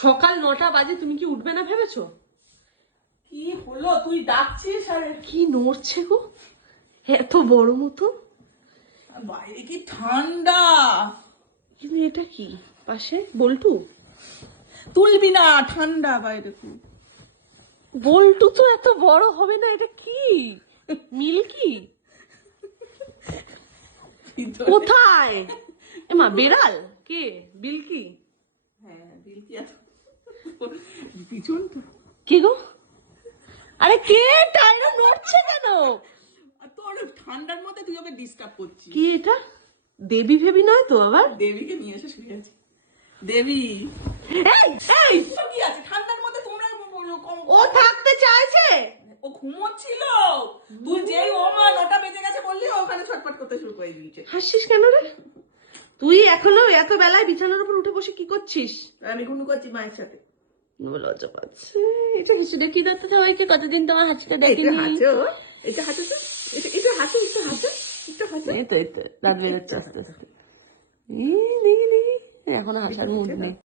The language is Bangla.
সকাল 9টা বাজে, তুমি কি উঠবে না ভেবেছো? কি হলো, তুই ডাকছিস আর কি নড়ছে গো এত বড় মতো? বাইরে কি ঠান্ডা। কিন্তু এটা কি পাশে বল্টু? তুলবি না, ঠান্ডা বাইরে খুব। বল্টু তো এত বড় হবে না, এটা কি? মিল্কি? কোথায়? এমা বেড়াল কে? বিলকি? হ্যাঁ বিলকি এত পিছন তো। কি গো? আরে কে টাইরা নড়ছে কেন? আর তোর ঠান্ডার মধ্যে তুই ওকে ডিস্টার্ব করছিস। কি এটা? দেবী ভেবি নয় তো আবার? দেবীকে নিয়ে এসে শুয়ে আছি। দেবী এই এই সব কি আছে ঠান্ডার মধ্যে? তোমরা ও থাকতে চাইছে? ও ঘুমোচ্ছিল, তুই যেই ও মা 9টা বেজে গেছে বললি ওখানে ছটফট করতে শুরু করে দিয়েছে। হাসছিস কেন রে? তুই এখনো এত বেলায় বিছানার উপর উঠে বসে কি করছিস? আমি ঘুনু করছি মায়ের সাথে। লজ্জা পাচ্ছে। এটা কিছু দেখি দত্ত সবাইকে, কতদিন তোমার হাসিটা দেখিনি। এটা হাসো, এটা হাসো তো, এটা হাসো, এটা হাসো, এটা হাসো। এই তো রাত বেরোচ্ছে আস্তে আস্তে। এখনো হাসার মুড নেই।